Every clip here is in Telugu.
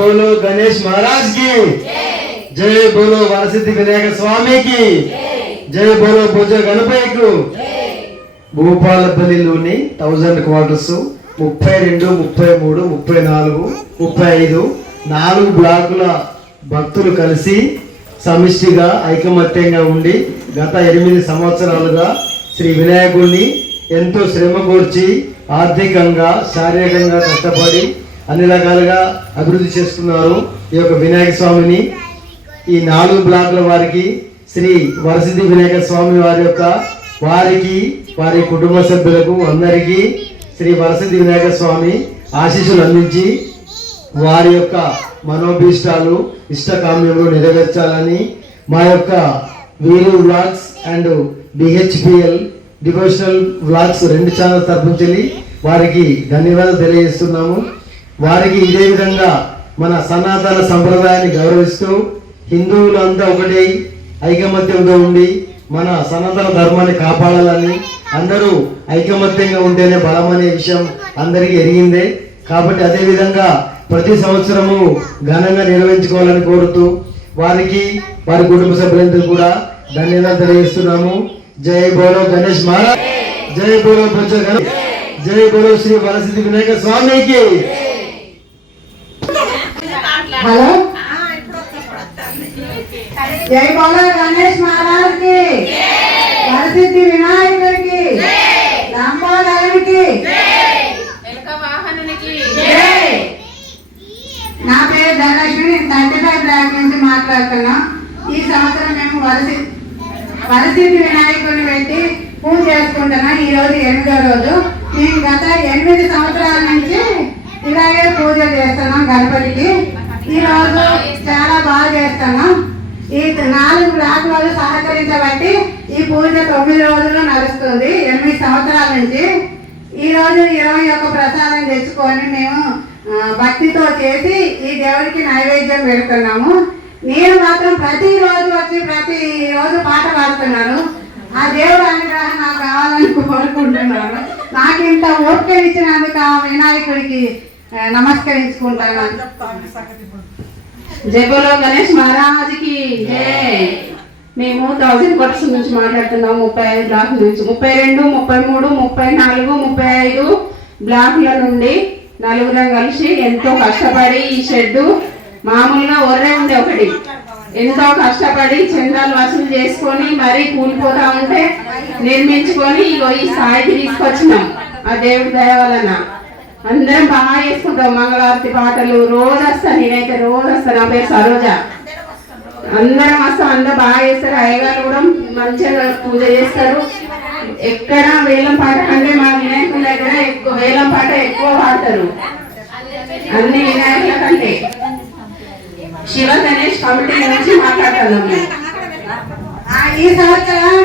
बोलो गणेश महाराज की जय बोलो वरसिद्धि विनायक स्वामी की जय बोलो भुज गणपति को భూపాలపల్లిలోని 1000 క్వార్టర్స్ 32, 33, 34, 35 4 బ్లాకుల భక్తులు కలిసి సమిష్టిగా ఐకమత్యంగా ఉండి గత 8 సంవత్సరాలుగా శ్రీ వినాయకుడిని ఎంతో శ్రమ కోర్చి ఆర్థికంగా శారీరకంగా కష్టపడి అన్ని రకాలుగా అభివృద్ధి చేస్తున్నారు. ఈ యొక్క వినాయక స్వామిని ఈ 4 బ్లాకుల వారికి శ్రీ వరసిద్ధి వినాయక స్వామి వారికి వారి కుటుంబ సభ్యులకు అందరికీ శ్రీ వరసిద్ధి వినాయక స్వామి ఆశీస్సులు అందించి వారి యొక్క మనోభీష్టాలు ఇష్టకామ్యములు నెరవేర్చాలని మా యొక్క వీరు vlogs and BHPL devotional vlogs 2 channel తరపుంచి వారికి ధన్యవాదాలు తెలియజేస్తున్నాము. వారికి ఇదే విధంగా మన సనాతన సంప్రదాయాన్ని గౌరవిస్తూ హిందువులంతా ఒకటి ఐకమత్యంతో ఉండి మన సనాతన ధర్మాన్ని కాపాడాలని అందరూ ఐకమత్యంగా ఉంటేనే బలం అనే విషయం అందరికీ ఎరిగిందే. కాబట్టి అదే విధంగా ప్రతి సంవత్సరము ఘనంగా నిర్వహించుకోవాలని కోరుతూ వారికి వారి కుటుంబ సభ్యులందరూ కూడా ధన్యవాదాలు తెలియజేస్తున్నాము. జై బోలో గణేష్ మహారాజ్, జై బోలో భుజ గణపతి, జై బోలో శ్రీ వరసిద్ధి వినాయక స్వామికి. హలో, జై బోలో గణేష్ మహారాజ్ కి, వరసిద్ధి వినాయకుడికి, లంబోదరునికి, నా పేరు ధనలక్ష్మి. నేను 35 బ్లాక్ నుంచి మాట్లాడుతున్నా. ఈ సంవత్సరం మేము వరసిద్ధి వినాయకుడిని పెట్టి పూజ చేసుకుంటున్నాం. ఈ రోజు 8వ రోజు. మేము గత 8 సంవత్సరాల నుంచి ఇలాగే పూజలు చేస్తున్నాం గణపతికి. ఈ రోజు చాలా బాగా చేస్తున్నాం. ఈ 4 బ్లాక్ వాళ్ళు సహకరించబట్టి ఈ పూజ 9 రోజులు నడుస్తుంది. 8 సంవత్సరాల నుంచి. ఈ రోజు 21 ప్రసాదం తెచ్చుకొని మేము భక్తితో చేసి ఈ దేవుడికి నైవేద్యం పెడుతున్నాము. నేను మాత్రం ప్రతిరోజు వచ్చి ప్రతిరోజు పాట పాడుతున్నాను. ఆ దేవుడు అనుగ్రహం నాకు కావాలని కోరుకుంటున్నాను. నాకు ఇంత ఓపిక ఇచ్చినందుకు ఆ వినాయకుడికి నమస్కరించుకుంటాను. జై బోలో గణేష్ మహారాజ్ కి జై. మేము 1000 క్వార్టర్స్ నుంచి మాట్లాడుతున్నాం. 35 బ్లాక్ నుంచి 32, 33, 34, 35 బ్లాకుల నుండి నలుగురం కలిసి ఎంతో కష్టపడి ఈ షెడ్డు మామూలుగా ఒర్రే ఉండే ఒకటి ఎంతో కష్టపడి చందాలు వసూలు చేసుకొని మరీ కూలిపోతా ఉంటే నిర్మించుకొని ఈ స్థాయికి తీసుకొచ్చినాం. ఆ దేవుడి దయ వలన అందరం బాగా చేసుకుంటాం. మంగళారతి పాటలు రోజు వస్తాను. నేనైతే రోజు వస్తాను. నా పేరు సరోజ. అందరం వస్తాం. అందరూ బాగా చేస్తారు. అయ్యగారు కూడా మంచిగా పూజ చేస్తారు. ఎక్కడ వేలం పాట కంటే మా వినాయకుల దగ్గర వేలం పాట ఎక్కువ పాడతారు అన్ని వినాయకుల కంటే. శివ గణేష్ కమిటీ నుంచి మాట్లాడుతున్నాం. ఈ సంవత్సరం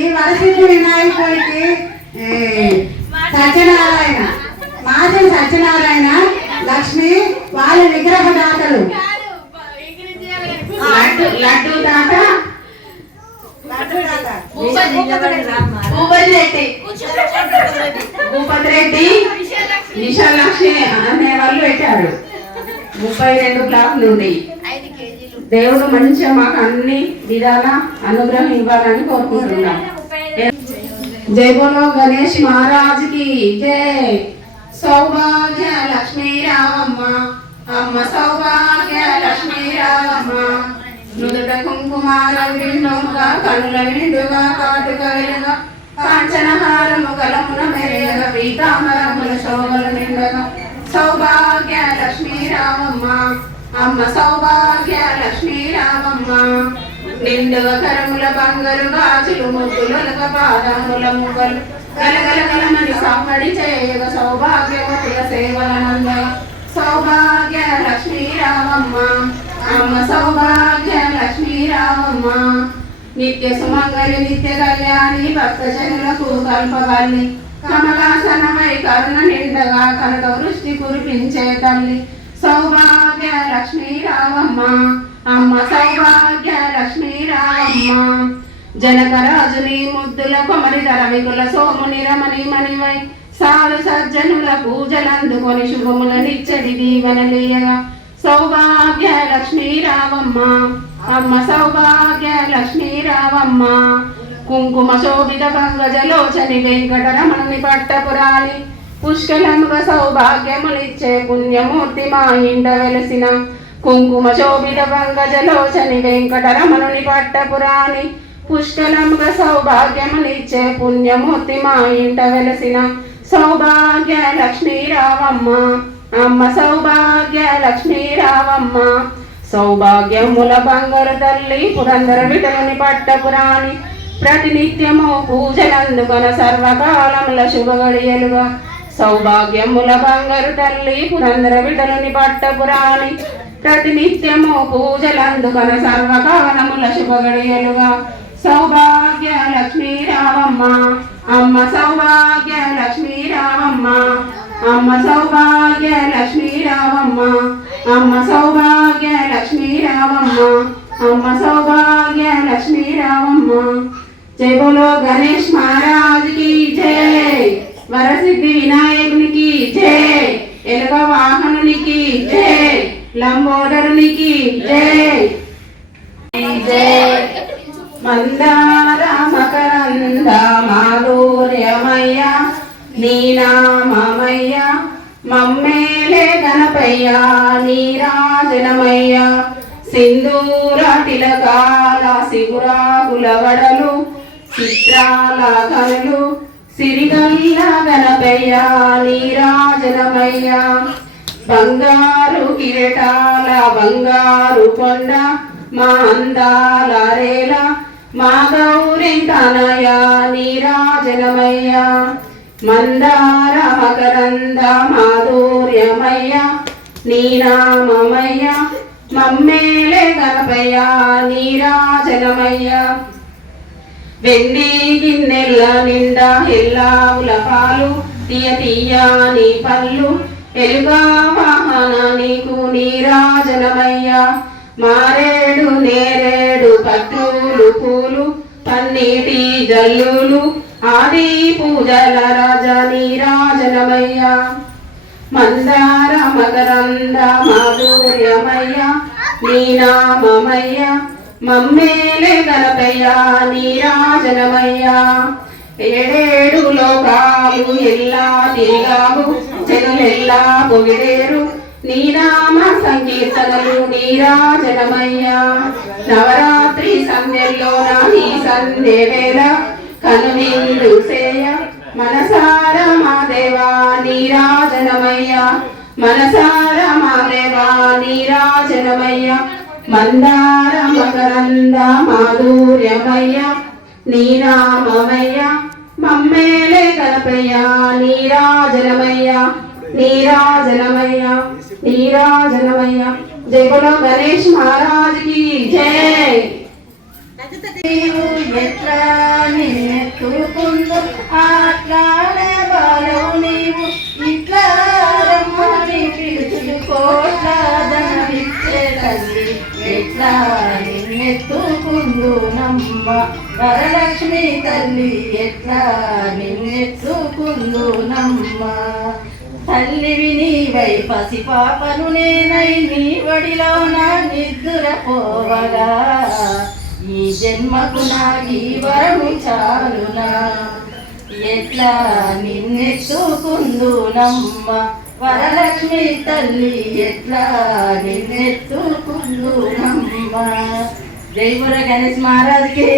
ఈ వరసిద్ధి వినాయకుడికి సత్యనారాయణ మాజీ సత్యనారాయణ లక్ష్మి వాళ్ళ విగ్రహ దాతలు లడ్డు దాత భూపతి రెడ్డి విశాలక్ష్మి అనే వాళ్ళు పెట్టారు. 32 బ్లాక్ నుండి. దేవుడు మంచిగా మాకు అన్ని విధాల అనుగ్రహం ఇవ్వాలని కోరుకుంటున్నాం. జై బోలో గణేష్ మహారాజ్ కి జై. సౌభాగ్య లక్ష్మీ రావమ్మ అమ్మ, సౌభాగ్య లక్ష్మీ రావమ్మ. నుదుట కుంకుమారవిండుగా కనుల నిండుగా కాటుకలుగా కాంచనహారము కలమున మెరగ పీతాంబరముల శోభలు నిండగా. సౌభాగ్య లక్ష్మీ రావమ్మ అమ్మ, సౌభాగ్య లక్ష్మీ రావమ్మ. నిండుగా కరముల బంగారు గాజులు ముద్దులొలక పాదముల ముగ్గలు గలగలగలమని సమ్మడి చేయగ సౌభాగ్యవతుల సేవలనందగా. సౌభాగ్య లక్ష్మీ రావమ్మ అమ్మ, సౌభాగ్య లక్ష్మీ రావమ్మ. నిత్య సుమంగళి నిత్య కళ్యాణి భక్తజనులకు కల్పవల్లి కమలాసనమై కరుణ నిండగా కనక వృష్టి కురిపించే తల్లి. సౌభాగ్య లక్ష్మీ రావమ్మ అమ్మ, సౌభాగ్య లక్ష్మీ రావమ్మ. జనకరాజుని ముద్దుల కొమరి రవికుల సోముని రమణి మణివై సాధు సజ్జనుల పూజలందుకొని శుభములనిచ్చడి దీవెనలీయగా. సౌభాగ్య లక్ష్మీ రావమ్మ అమ్మ సౌభాగ్య లక్ష్మీ రావమ్మ కుంకుమ శోభిత పంకజలోచని వెంకటరమణుని పట్టపురాణి పుష్కలముగా సౌభాగ్యములిచ్చే పుణ్యమూర్తి మా ఇంట వెలసిన కుంకుమ శోభిత పంకజలోచని వెంకటరమణుని పట్టపురాణి పుష్కలముగా సౌభాగ్యములిచ్చే పుణ్యమూర్తి మా ఇంట వెలసిన సౌభాగ్య లక్ష్మీ రావమ్మ అమ్మ సౌభాగ్య లక్ష్మీ రావమ్మ సౌభాగ్యముల బంగారు తల్లి పురందర విఠలుని పట్టపురాణి ప్రతినిత్యము పూజలందుకొన సర్వకాలముల శుభగడియలుగా సౌభాగ్యముల బంగారు తల్లి పురందర విఠలుని పట్టపురాణి ప్రతినిత్యము పూజలందుకొన సర్వకాలముల శుభగడియలుగా సౌభాగ్య లక్ష్మీ రావమ్మ అమ్మ సౌభాగ్య లక్ష్మీ రావమ్మ అమ్మ సౌభాగ్య లక్ష్మీ రావమ్మ అమ్మ సౌభాగ్య లక్ష్మీ రావమ్మ అమ్మ సౌభాగ్య లక్ష్మీ రావమ్మ జై బోలో గణేష్ మహారాజ్ కి జై వరసిద్ధి వినాయకునికి జై ఎలుక వాహనునికి జై లంబోదరునికి జై జై మందార మకరంద మాధుర్యమయ్య నీ నామమయ్య మమ్మేలే గణపయ్య నీరాజనమయ్య సింధూర తిలకాల శివురాగుల వడలు చిత్రాల కనులు సిరిగల్ల గణపయ్య నీరాజనమయ్య బంగారు కిరటాల బంగారు కొండ మా అందాల రేల మా గౌరీ తనయ నీరాజనమయ్య మందార మకరంద మాధుర్యమయ్య నీ నామమయ్య మమ్మేలే గణపయ్య నీరాజనమయ్య వెండి గిన్నెల నిండా ఎల్లావుల పాలు తీయ తీయని పళ్ళు ఎలుగా వాహన నీకు నీరాజనమయ్య మారేడు నేరేడు పత్రులు పూలు పన్నీటి జల్లులు ఆది పూజల రాజ నీరాజనమయ్య మందార మకరంద మాధుర్యమయ్య నీ నామమయ్య మమ్మేలే గణపయ్య నీరాజనమయ్య ఏడేడు లోకాలు ఎల్లా తిరిగావు జనులెల్లా పొగిడేరు నీ నామ సంకీర్తనలు నీరాజనమయ్య నవరాత్రి సంధ్యల్లో నీ సంధ్య వేళ కనువిందు సేయ మనసార మా దేవా నీరాజనమయ్య మనసార మా దేవా నీరాజనమయ్య మందార మకరంద మాధుర్యమయ్య నీ నామమయ్య మమ్మేలే గణపయ్య నీరాజనమయ్య నీరాజనమయ్య నీరాజనమయ్య జై బోలో గణేష్ మహారాజ్ కి జై నీవు ఎట్లా నిన్నెత్తుకుందో అట్లానే బాలవు నీవు ఇట్లా రమ్మని పిలుచుడు కోట్ల ధనమిచ్చే తల్లి ఎట్లా నిన్నెత్తుకుందు నమ్మ వరలక్ష్మి తల్లి ఎట్లా నిన్నెత్తుకుందు నమ్మ తల్లివి నీవై పసిపాపను నేనై నీ వడిలో నా నిద్దురపోవగా ఈ జన్మకు నాకి వరము చాలునా ఎట్లా నిన్నెత్తుకుందు నమ్మ వరలక్ష్మి తల్లి ఎట్లా నిన్నెత్తుకుందు నమ్మ జై బోలో గణేష్ మహారాజ్ కి